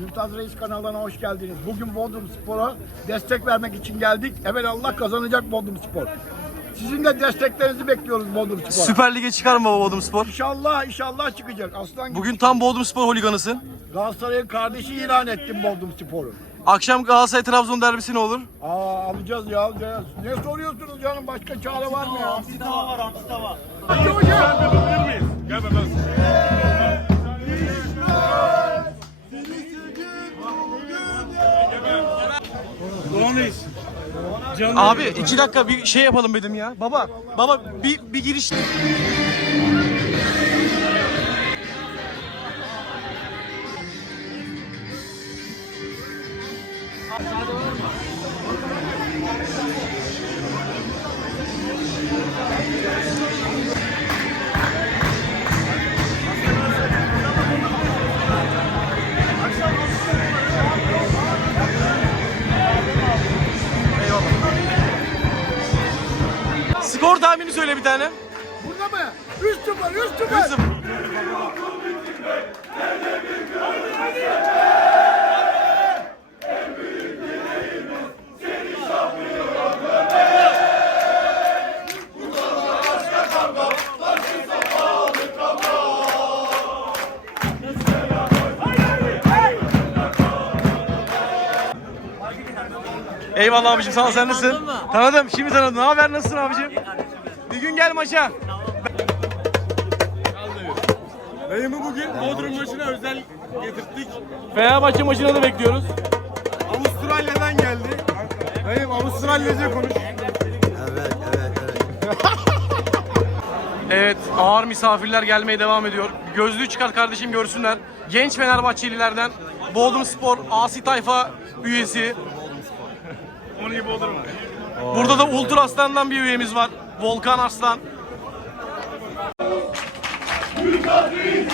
Mümtaz Reis kanalına hoş geldiniz. Bugün Bodrum Spor'a destek vermek için geldik. Evet Allah kazanacak Bodrum Spor. Sizin de desteklerinizi bekliyoruz Bodrum Spor'a. Süper Lig'e çıkar mı baba Bodrum Spor? İnşallah inşallah çıkacak. Aslan gibi. Bugün tam Bodrum Spor holiganısın. Galatasaray'ın kardeşi ilan ettim Bodrum Spor'u. Akşam Galatasaray Trabzon derbisi ne olur? Aa alacağız ya. Ne soruyorsunuz canım başka çare var mı ya? Antitava var, antitava. Hadi hocam. Abi iki dakika bir şey yapalım dedim ya. Baba, baba bir, bir giriş... Eyvallah abicim sağ ol sen nasılsın? Tanıdım şimdi tanıdım. Ne haber nasılsın abicim? Bir gün gel maça. Dayımı bugün Bodrum maçına özel getirttik. Fenerbahçe maçına da bekliyoruz. Avustralya'dan geldi. Dayım Avustralyaca konuş. Evet ağır misafirler gelmeye devam ediyor. Gözlüğü çıkar kardeşim görsünler. Genç Fenerbahçelilerden Bodrum Spor Asi Tayfa üyesi. Onu iyi Bodrum. Burada da Ultra Aslan'dan bir üyemiz var. Volkan Arslan. Kemal'in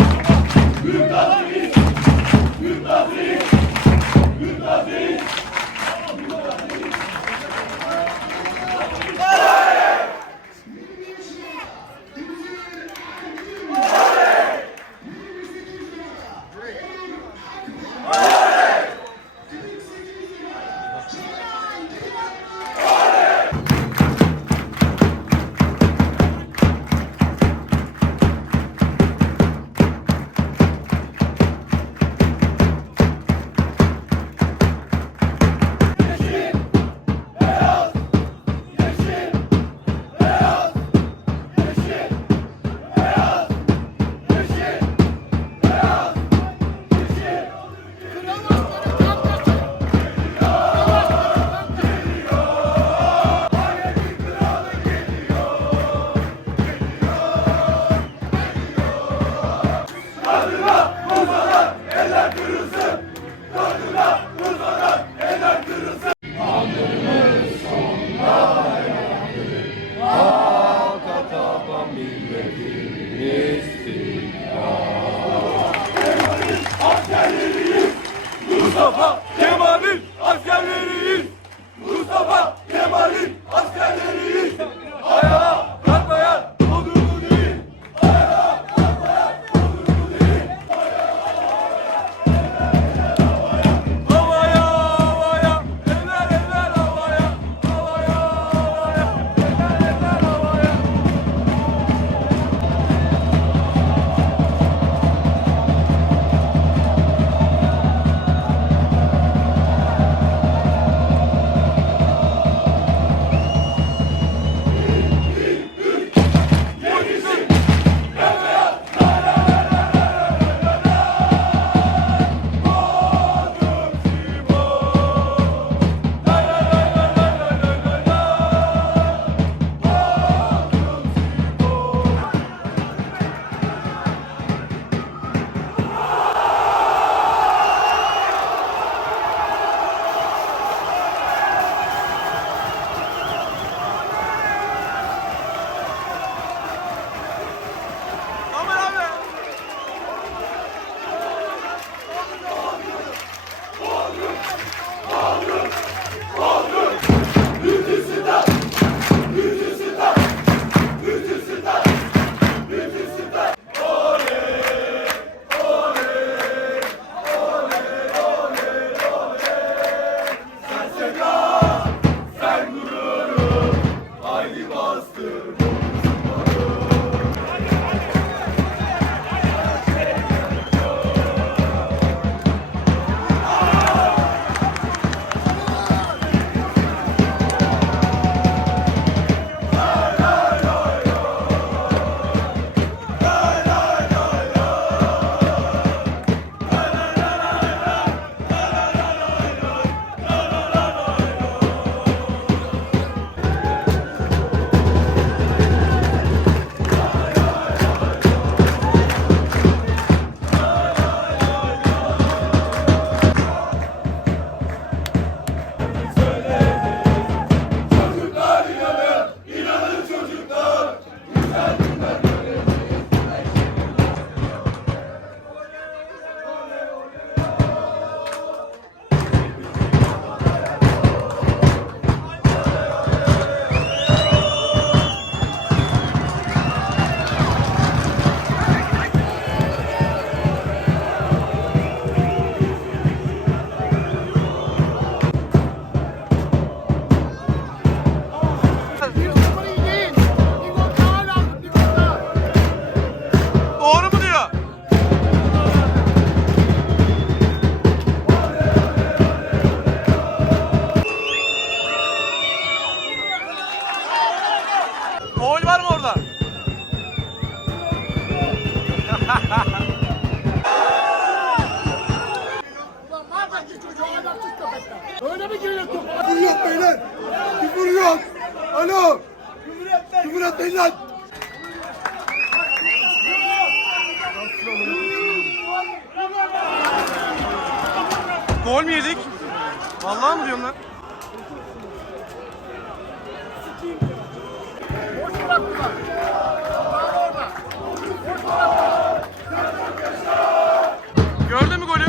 Gördün mü golü?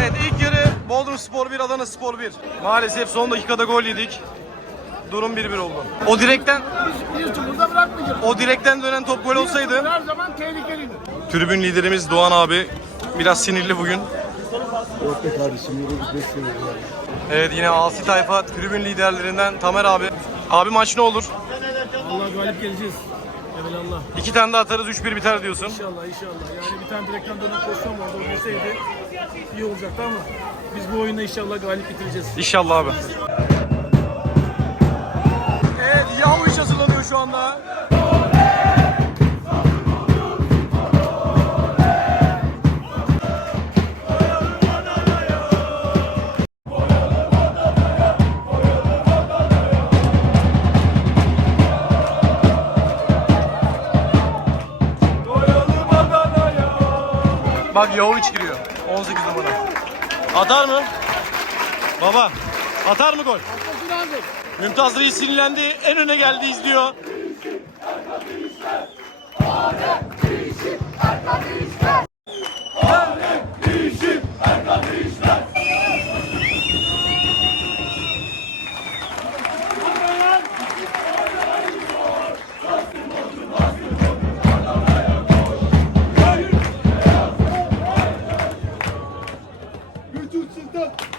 Evet ilk yarı Bodrum Spor 1, Adana Spor 1. Maalesef son dakikada gol yedik. Durum 1-1 oldu. O direkten Biz bırakmayacağız. o direkten dönen top gol olsaydı Her zaman tehlikelidir. tribün liderimiz Doğan abi biraz sinirli bugün. Yok be kardeşim yürü gitmesin. Evet yine Asi Tayfa tribün liderlerinden Tamer abi. Abi maç ne olur? Geleceğiz. Evelallah. İki tane de atarız 3-1 biter diyorsun. İnşallah inşallah. Yani bir tane direkten dönen pozisyon vardı. O girseydi iyi olacaktı ama biz bu oyunda inşallah galip bitireceğiz. İnşallah abi. Evet Yavuş hazırlanıyor şu anda. Bak Yavuş giriyor. 18 numara. Atar mı? Baba atar mı gol? Mümtaz Reis sinirlendi. En öne geldi izliyor. 走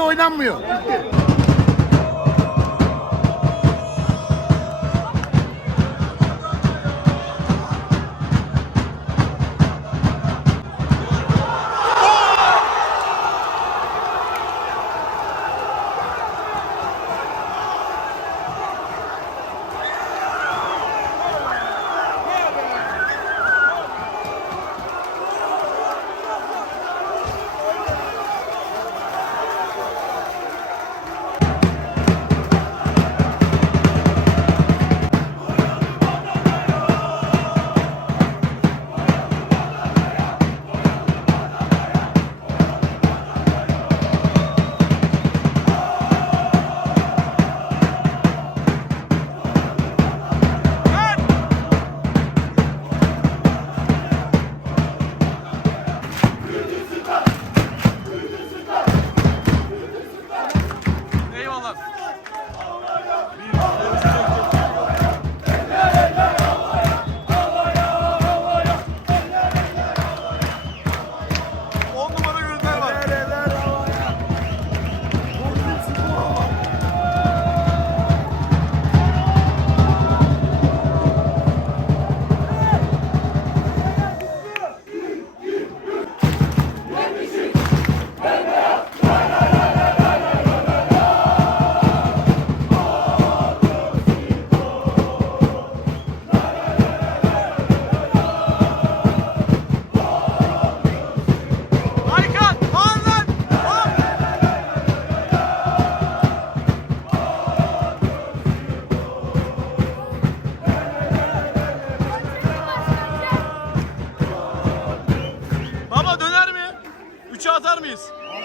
oynanmıyor.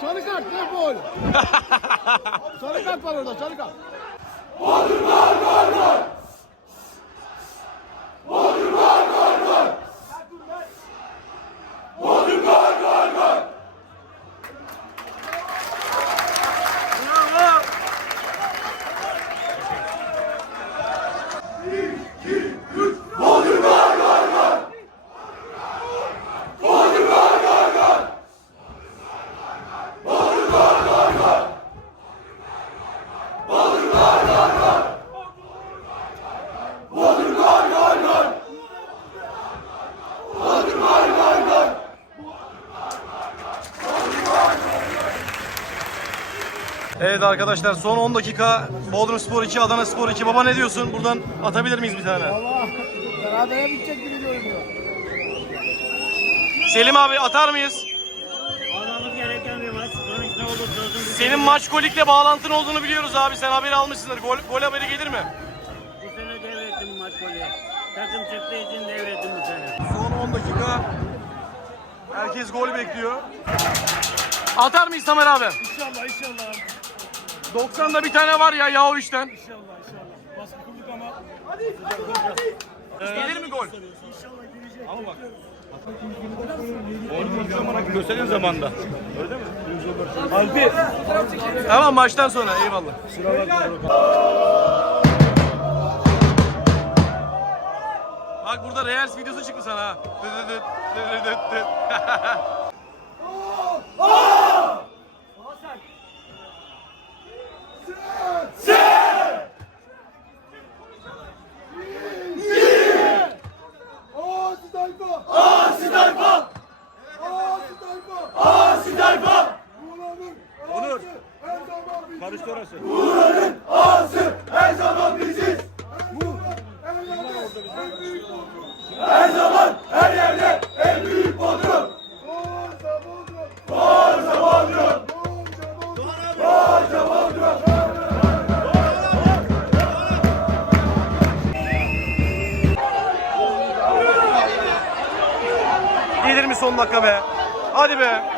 Sarı kart ne gol? sarı kart var orada sarı kart. Evet arkadaşlar son 10 dakika Bodrum Spor 2, Adana Spor 2. Baba ne diyorsun? Buradan atabilir miyiz bir tane? Allah berabere bitecek gibi görünüyor. Selim abi atar mıyız? Almamız gereken bir maç. Sonuç ne olursa olsun Senin maç kolikle bağlantın olduğunu biliyoruz abi. Sen haberi almışsındır. Gol, gol haberi gelir mi? bu sene devrettim maç golü. Takım çıktığı için devrettim bu sene. Son 10 dakika. Herkes gol bekliyor. Atar mıyız Tamer abi? İnşallah inşallah. 90'da bir tane var ya Yahovic'ten. İnşallah inşallah. Baskı kurduk ama Gelir mi gol? Alpi. Tamam maçtan sonra. Eyvallah. Bak burada Reels videosu çıktı sana ha. Dıt dıt dıt dıt dıt dıt. Son dakika be? Hadi be.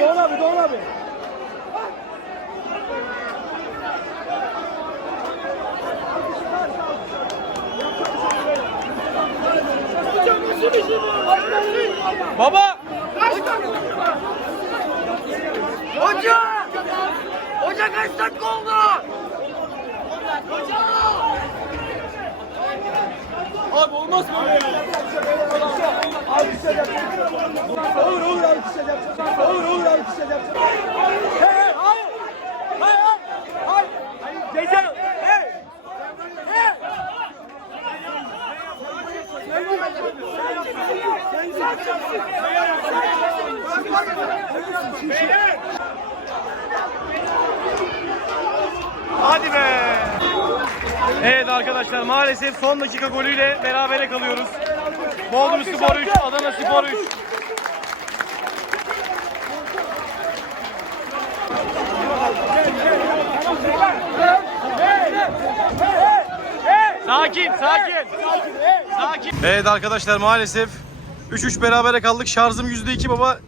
Doğan abi. Doğan abi. Baba! Hoca! Hoca kaç dakika oldu? Abi olmaz böyle ya. Abi düşecek. Olur olur abi düşecek. Olur olur abi düşecek. Hey hey hayır. Hayır hayır. Hayır. Gece. Hey. Hey. Hadi be! Evet arkadaşlar maalesef son dakika golüyle berabere kalıyoruz. Bodrum Spor 3, Adana Spor 3. Sakin, sakin. Sakin. Evet arkadaşlar maalesef 3-3 berabere kaldık. Şarjım %2 baba.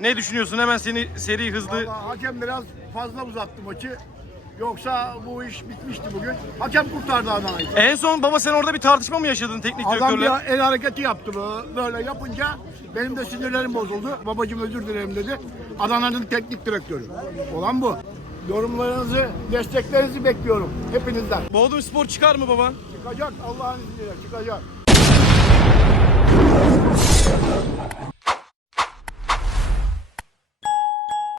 Ne düşünüyorsun? Hemen seni seri hızlı Vallahi hakem biraz fazla uzattı maçı. Yoksa bu iş bitmişti bugün. Hakem kurtardı Adana'yı. En son baba sen orada bir tartışma mı yaşadın teknik Adam direktörle? bir el hareketi yaptı bu- böyle yapınca benim de sinirlerim bozuldu. Babacım özür dilerim dedi. Adana'nın teknik direktörü. Olan bu. Yorumlarınızı, desteklerinizi bekliyorum hepinizden. Bodrum Spor çıkar mı baba? Çıkacak Allah'ın izniyle çıkacak.